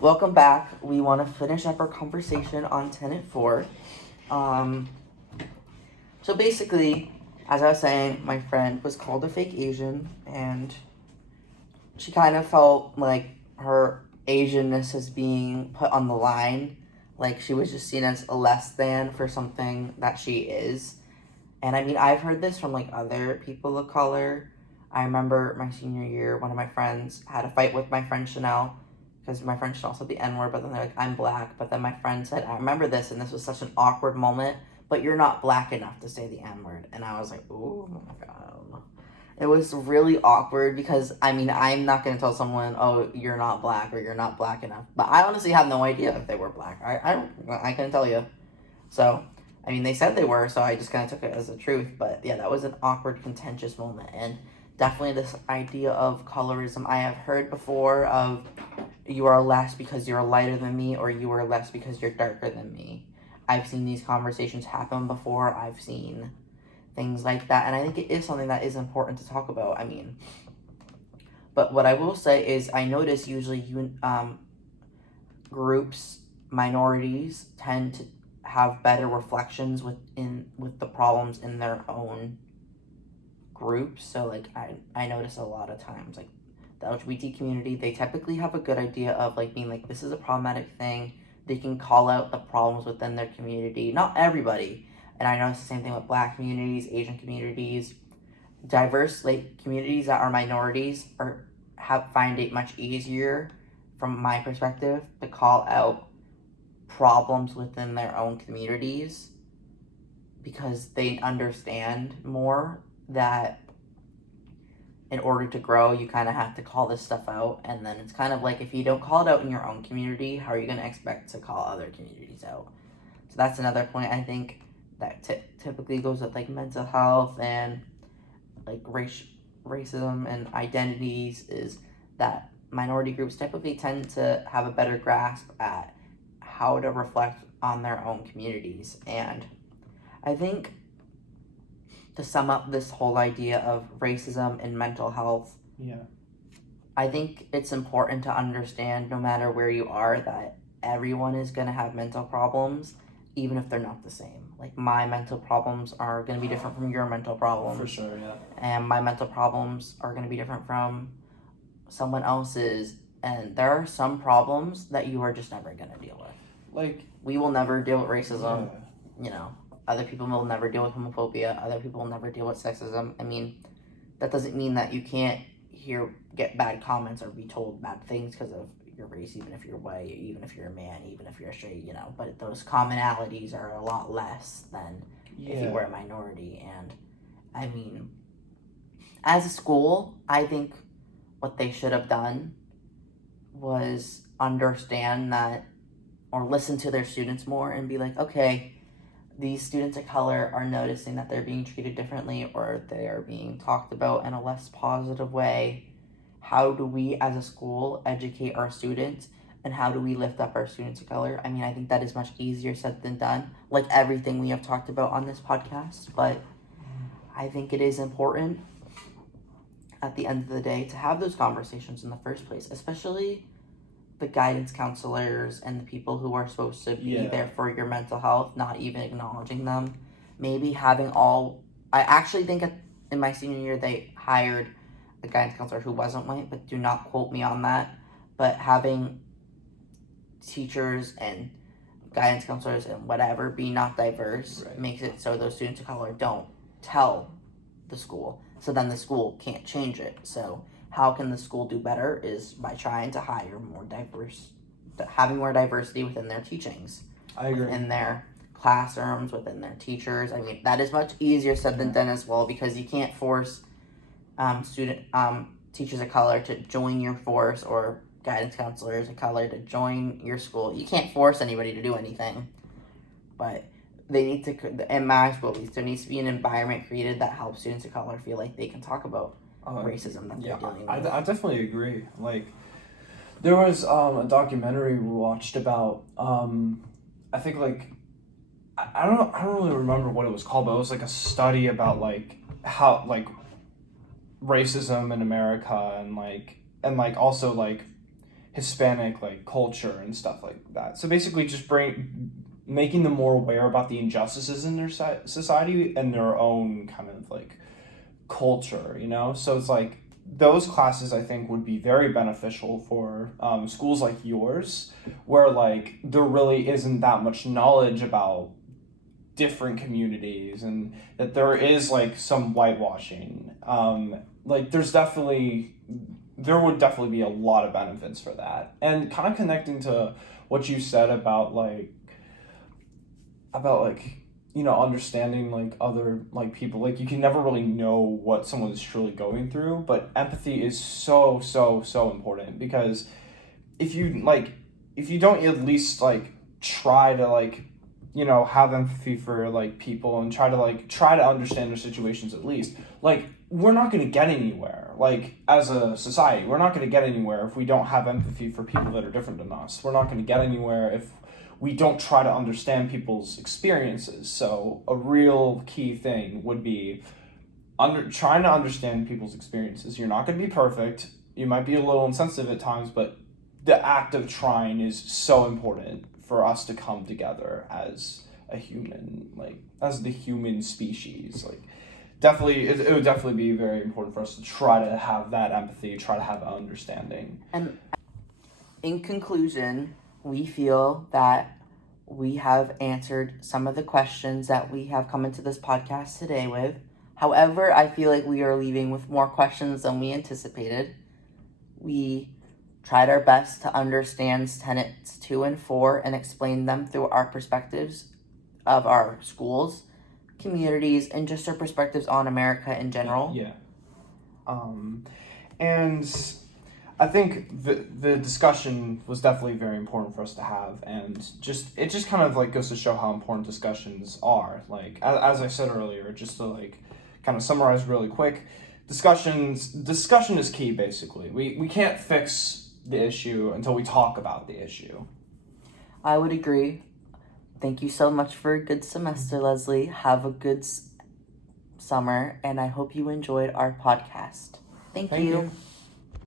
Welcome back. We want to finish up our conversation on Tenet 4. Um, so basically, as I was saying, my friend was called a fake Asian, and she kind of felt like her Asianness is being put on the line. Like she was just seen as a less than for something that she is. And I mean, I've heard this from like other people of color. I remember my senior year, one of my friends had a fight with my friend Chanel because my friend Chanel said the N word, but then they're like, I'm black. But then my friend said, I remember this, and this was such an awkward moment, but you're not black enough to say the N word. And I was like, oh my God, I don't know. It was really awkward because, I mean, I'm not going to tell someone, oh, you're not black or you're not black enough. But I honestly have no idea if they were black. I couldn't tell you. So, I mean, they said they were, so I just kind of took it as the truth. But yeah, that was an awkward, contentious moment. And definitely this idea of colorism I have heard before of you are less because you're lighter than me or you are less because you're darker than me. I've seen these conversations happen before. I've seen things like that. And I think it is something that is important to talk about. I mean, but what I will say is I notice usually groups, minorities tend to have better reflections with the problems in their own groups. So like I notice a lot of times like the LGBT community, they typically have a good idea of like being like this is a problematic thing. They can call out the problems within their community. Not everybody. And I know it's the same thing with black communities, Asian communities, diverse like communities that are minorities or find it much easier from my perspective to call out problems within their own communities because they understand more that in order to grow you kind of have to call this stuff out, and then it's kind of like if you don't call it out in your own community, how are you going to expect to call other communities out? So that's another point I think that typically goes with like mental health and like racism and identities is that minority groups typically tend to have a better grasp at how to reflect on their own communities. And I think to sum up this whole idea of racism and mental health, I think it's important to understand no matter where you are that everyone is going to have mental problems even if they're not the same. Like my mental problems are going to be different from your mental problems. For sure, yeah. And my mental problems are going to be different from someone else's. And there are some problems that you are just never going to deal with. Like, we will never deal with racism. Yeah. You know, other people will never deal with homophobia. Other people will never deal with sexism. I mean, that doesn't mean that you can't get bad comments or be told bad things because of your race, even if you're white, even if you're a man, even if you're straight, you know. But those commonalities are a lot less than if you were a minority. And I mean, as a school, I think what they should have done was understand that or listen to their students more and be like, okay, these students of color are noticing that they're being treated differently or they are being talked about in a less positive way. How do we as a school educate our students and how do we lift up our students of color? I mean, I think that is much easier said than done, like everything we have talked about on this podcast, but I think it is important at the end of the day to have those conversations in the first place, especially the guidance counselors and the people who are supposed to be there for your mental health, not even acknowledging them. Maybe having I actually think in my senior year they hired a guidance counselor who wasn't white, but do not quote me on that. But having teachers and guidance counselors and whatever be not diverse makes it so those students of color don't tell the school. So then the school can't change it. So how can the school do better is by trying to hire more diverse, having more diversity within their teachings. I agree. Within their classrooms, within their teachers. I mean, that is much easier said than done as well because you can't force teachers of color to join your force or guidance counselors of color to join your school. You can't force anybody to do anything, but they need to, in my school at least, there needs to be an environment created that helps students of color feel like they can talk about racism that they're dealing with. I definitely agree. Like, there was a documentary we watched about, I think like, I don't really remember what it was called, but it was like a study about like how like racism in America and like also like Hispanic like culture and stuff like that. So basically, just making them more aware about the injustices in their society and their own kind of like culture, you know? So it's like those classes I think would be very beneficial for schools like yours, where like there really isn't that much knowledge about different communities and that there is like some whitewashing. Like there would definitely be a lot of benefits for that. And kind of connecting to what you said about understanding like other like people, like you can never really know what someone is truly going through, but empathy is so important, because if you don't at least like try to like have empathy for like people and try to understand their situations, at least like we're not going to get anywhere. Like as a society, we're not going to get anywhere if we don't have empathy for people that are different than us. We're not going to get anywhere if we don't try to understand people's experiences. So a real key thing would be trying to understand people's experiences. You're not going to be perfect. You might be a little insensitive at times, but the act of trying is so important for us to come together as a human, like as the human species. Like definitely, it would definitely be very important for us to try to have that empathy, try to have understanding. And in conclusion, we feel that we have answered some of the questions that we have come into this podcast today with. However, I feel like we are leaving with more questions than we anticipated. We tried our best to understand Tenets 2 and 4 and explain them through our perspectives of our schools, communities, and just our perspectives on America in general. Yeah. And I think the discussion was definitely very important for us to have, and it just kind of like goes to show how important discussions are. Like as I said earlier, just to like kind of summarize really quick, discussion is key. Basically, we can't fix the issue until we talk about the issue. I would agree. Thank you so much for a good semester, Leslie. Have a good summer, and I hope you enjoyed our podcast. Thank you.